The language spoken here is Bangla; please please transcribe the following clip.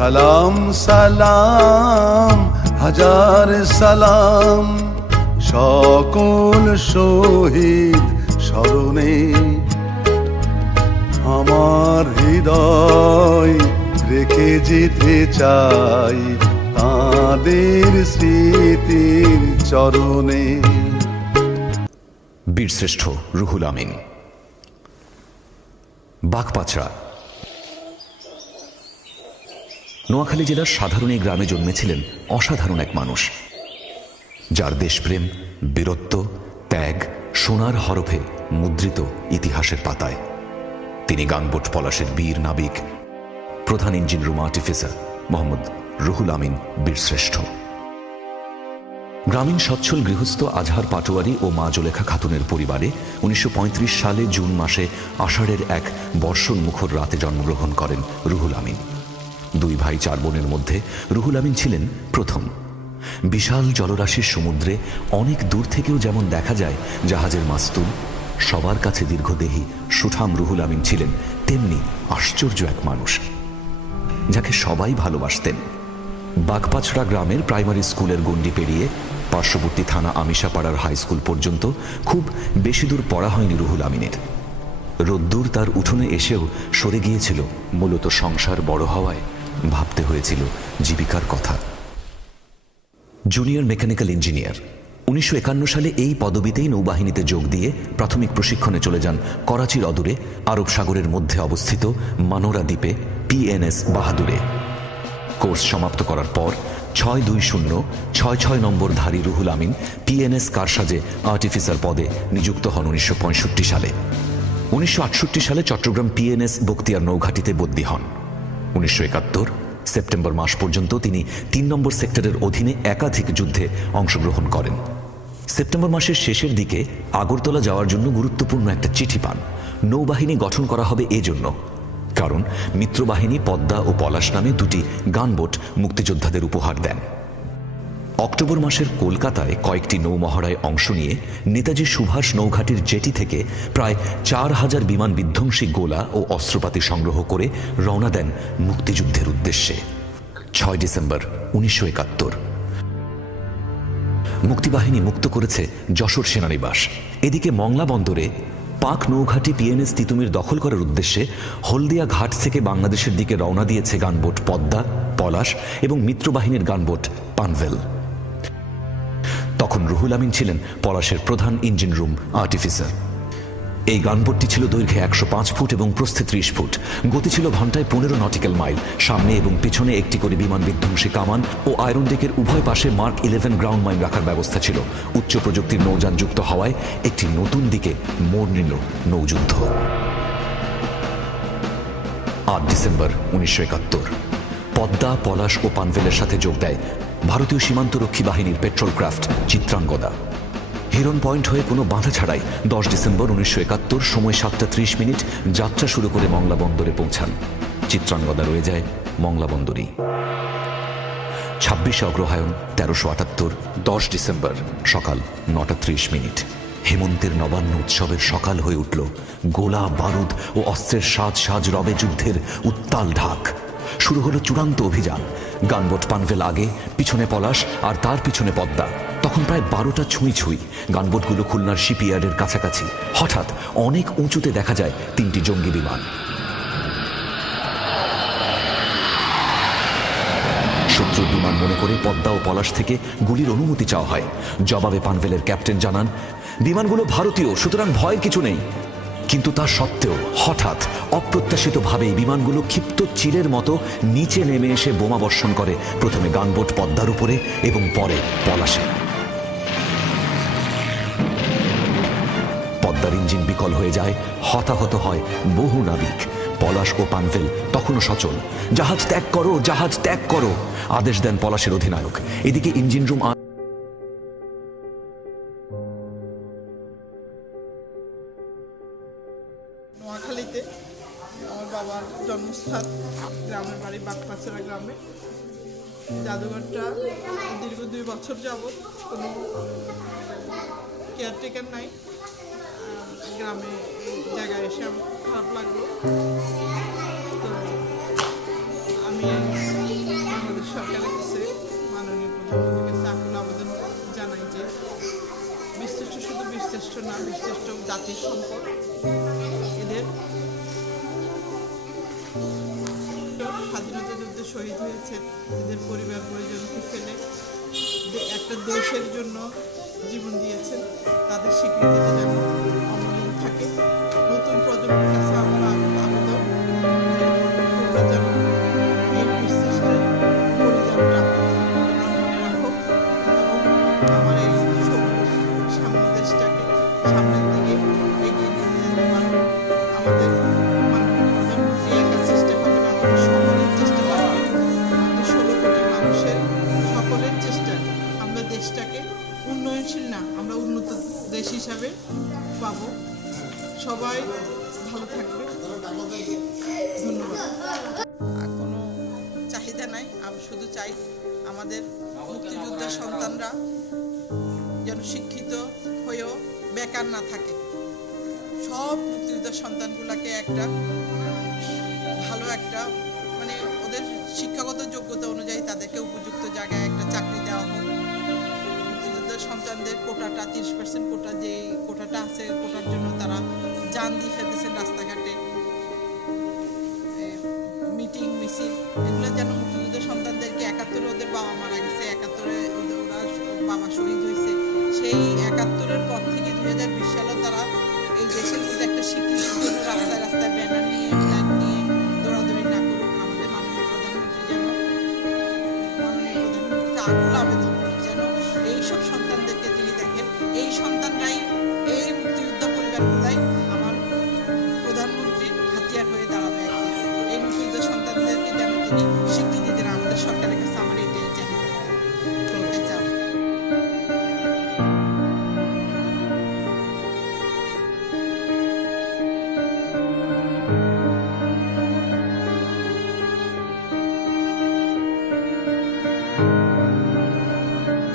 সালাম সালাম হাজার সালাম সকল শহীদ স্মরণে আমার হৃদয় রেখে যেতে চাই তাদের স্মৃতির চরণে। বীরশ্রেষ্ঠ রুহুল আমিন। বাঘপাছড়া নোয়াখালী জেলার সাধারণ এই গ্রামে জন্মেছিলেন অসাধারণ এক মানুষ, যার দেশপ্রেম, বীরত্ব, ত্যাগ সোনার হরফে মুদ্রিত ইতিহাসের পাতায়। তিনি গানবোট পলাশের বীর নাবিক, প্রধান engine room artificer Mohammad Ruhul Amin বীরশ্রেষ্ঠ। গ্রামীণ সচ্ছল গৃহস্থ আজহার পাটোয়ারি ও মা জোলেখা খাতুনের পরিবারে 1935 সালে জুন মাসে আষাঢ়ের এক বর্ষণ মুখর রাতে জন্মগ্রহণ করেন রুহুল আমিন। দুই ভাই চার বোনের মধ্যে রুহুল আমিন ছিলেন প্রথম। বিশাল জলরাশির সমুদ্রে অনেক দূর থেকেও যেমন দেখা যায় জাহাজের মাস্তুল, সবার কাছে দীর্ঘদেহী সুঠাম রুহুল আমিন ছিলেন তেমনি আশ্চর্য এক মানুষ, যাকে সবাই ভালোবাসতেন। বাঘপাছড়া গ্রামের প্রাইমারি স্কুলের গণ্ডি পেরিয়ে পার্শ্ববর্তী থানা আমিষাপাড়ার হাই স্কুল পর্যন্ত খুব বেশি দূর পড়া হয়নি রুহুল আমিনের। রোদ্দুর তার উঠোনে এসেও সরে গিয়েছিল মূলত সংসার বড় হওয়ায়, ভাবতে হয়েছিল জীবিকার কথা। জুনিয়র মেকানিক্যাল ইঞ্জিনিয়ার 1951 সালে এই পদবিতেই নৌবাহিনীতে যোগ দিয়ে প্রাথমিক প্রশিক্ষণে চলে যান করাচির অদূরে আরব সাগরের মধ্যে অবস্থিত মানোরা দ্বীপে PNS বাহাদুরে। কোর্স সমাপ্ত করার পর 62066 নম্বর ধারী রুহুল আমিন PNS কারসাজে আর্টিফিসার পদে নিযুক্ত হন 1965 সালে। 1968 সালে চট্টগ্রাম PNS বখতিয়ার নৌঘাটিতে বদলি হন। 1971 সেপ্টেম্বর মাস পর্যন্ত তিনি 3 নম্বর সেক্টরের অধীনে একাধিক যুদ্ধে অংশগ্রহণ করেন। সেপ্টেম্বর মাসের শেষের দিকে আগরতলা যাওয়ার জন্য গুরুত্বপূর্ণ একটা চিঠি পান। নৌবাহিনী গঠন করা হবে এজন্য, কারণ মিত্রবাহিনী পদ্মা ও পলাশ নামে দুটি গানবোট মুক্তিযোদ্ধাদের উপহার দেন। অক্টোবর মাসের কলকাতায় কয়েকটি নৌমহড়ায় অংশ নিয়ে নেতাজি সুভাষ নৌঘাটির জেটি থেকে প্রায় 4000 বিমান বিধ্বংসী গোলা ও অস্ত্রপাতি সংগ্রহ করে রওনা দেন মুক্তিযুদ্ধের উদ্দেশ্যে। 6 ডিসেম্বর 1971 মুক্তিবাহিনী মুক্ত করেছে যশোর সেনানিবাস। এদিকে মংলা বন্দরে পাক নৌঘাটি PNS তিতুমির দখল করার উদ্দেশ্যে হলদিয়া ঘাট থেকে বাংলাদেশের দিকে রওনা দিয়েছে গানবোট পদ্মা, পলাশ এবং মিত্রবাহিনীর গানবোট পানভেল। তখন রুহুল আমিন ছিলেন পলাশের প্রধান ইঞ্জিন রুম আর্টিফিসার। এই গানবোটটি ছিল দৈর্ঘ্যে 105 ফুট এবং প্রস্থে 30 ফুট। গতি ছিল ঘন্টায় 15 নটিক্যাল মাইল। সামনে এবং পিছনে একটি করে বিমান বিধ্বংসী কামান ও আয়রন ডেকের উভয় পাশে Mark 11 গ্রাউন্ড মাইন রাখার ব্যবস্থা ছিল। উচ্চ প্রযুক্তির নৌযান যুক্ত হওয়ায় একটি নতুন দিকে মোড় নিল নৌযুদ্ধ। 8 ডিসেম্বর 1971 পদ্মা, পলাশ ও পানভেলের সাথে যোগ দেয় ভারতীয় সীমান্তরক্ষী বাহিনীর পেট্রোল ক্রাফট চিত্রাঙ্গদা। হিরন পয়েন্ট হয়ে কোনো বাধা ছাড়াই 10 ডিসেম্বর 1971 সময় 7:30 যাত্রা শুরু করে মংলা বন্দরে পৌঁছান। চিত্রাঙ্গদা রয়ে যায় মংলা বন্দরই। 26 অগ্রহায়ণ 1378 10 ডিসেম্বর সকাল 9:30। হেমন্তের নবান্ন উৎসবের সকাল হয়ে উঠল। গোলা, বারুদ ও অস্ত্রের সাজ সাজ রবে যুদ্ধের উত্তাল ঢাক। শুরু হলো চূড়ান্ত অভিযান। গানবোট পানভেল আগে, পিছনে পলাশ আর তার পিছনে পদ্মা। তখন প্রায় 12টা ছুঁই। গানবোটগুলো খুলনার শিপইয়ার্ডের কাছাকাছি। হঠাৎ অনেক উঁচুতে দেখা যায় 3টি জঙ্গি বিমান। শত্রুর বিমান মনে করে পদ্মা ও পলাশ থেকে গুলির অনুমতি চাওয়া হয়। জবাবে পানভেলের ক্যাপ্টেন জানান, বিমানগুলো ভারতীয়, সুতরাং ভয়ের কিছু নেই। কিন্তু তা সত্ত্বেও হঠাৎ অপ্রত্যাশিতভাবেই বিমানগুলো ক্ষিপ্ত চিলের মতো নিচে নেমে এসে বোমা বর্ষণ করে, প্রথমে গানবোট পদ্মার উপরে এবং পরে পলাশে। পদ্মার ইঞ্জিন বিকল হয়ে যায়, হতাহত হয় বহু নাবিক। পলাশ ও পানভেল তখনও সচল। জাহাজ ত্যাগ করো, জাহাজ ত্যাগ করো, আদেশ দেন পলাশের অধিনায়ক। এদিকে ইঞ্জিন রুম নোয়াখালীতে আমার বাবার জন্মস্থান, গ্রামের বাড়ি বাঘপাছড়া গ্রামে। জাদুঘরটা দীর্ঘ 2 বছর যাবৎ কোনো কেয়ারটেকার নাই। গ্রামে এই জায়গায় এসে আমার খারাপ লাগলো। তো আমি না, বীরশ্রেষ্ঠ জাতির সম্পদ এদের। স্বাধীনতা যুদ্ধে শহীদ হয়েছেন, এদের পরিবার পরিজনকে ফেলে একটা দেশের জন্য জীবন দিয়েছেন, তাদের স্বীকৃতিটা যেন অমলিন থাকে। নতুন প্রজন্মের কাছে আমার আবেদন যে তোমরা যেন এই বীরশ্রেষ্ঠের পরিজনটা মনে রাখো এবং আমার এই সবুজ সামনে দেশটাকে সামনের দিকে এগিয়ে নিয়ে যেতে পারো। আমাদের মাননীয় প্রধানমন্ত্রী একা চেষ্টা হবে না, আমাদের সকলের চেষ্টা লাগবে। আমাদের 16 কোটি মানুষের সকলের চেষ্টায় আমরা দেশটাকে উন্নয়নশীল না, আমরা উন্নত দেশ হিসাবে পাবো। সবাই ভালো থাকবে, ধন্যবাদ। আর কোনো চাহিদা নাই, আমি শুধু চাই আমাদের মুক্তিযোদ্ধার সন্তানরা যেন শিক্ষিত হয়েও বেকার না থাকে। সব মুক্তিযোদ্ধার সন্তানগুলোকে একটা ভালো একটা মানে ওদের শিক্ষাগত যোগ্যতা অনুযায়ী তাদেরকে উপযুক্ত জায়গায় একটা চাকরি দেওয়া হোক। মুক্তিযোদ্ধার সন্তানদের কোটাটা 30% কোটা, যে কোটাটা আছে কোটার জন্য তারা জান দিয়ে ফেলতেছেন রাস্তাঘাটে, মিটিং মিছিল, এগুলো যেন মুক্তিযোদ্ধার সন্তানদেরকে 71 ওদের বাবা মারা গেছে, 71 ওরা বাবা শহীদ হয়েছে, সেই 71-এর পর থেকে 2020 সালেও তারা এই দেশের মধ্যে একটা স্বীকৃতির জন্য রাস্তায় রাস্তায় ব্যানার নিয়ে ফ্ল্যাগ নিয়ে দৌড়াদৌড়ি না করুক। আমাদের মাননীয় প্রধানমন্ত্রী যেন আকুল আবেদন যেন এইসব সন্তানদেরকে তিনি দেখেন, এই সন্তানরাই এই মুক্তিযোদ্ধা পরিবারগুলাই আমার প্রধানমন্ত্রীর হাতিয়ার হয়ে দাঁড়াবে। এই মুক্তিযোদ্ধা সন্তানদেরকে যেন তিনি স্বীকৃতি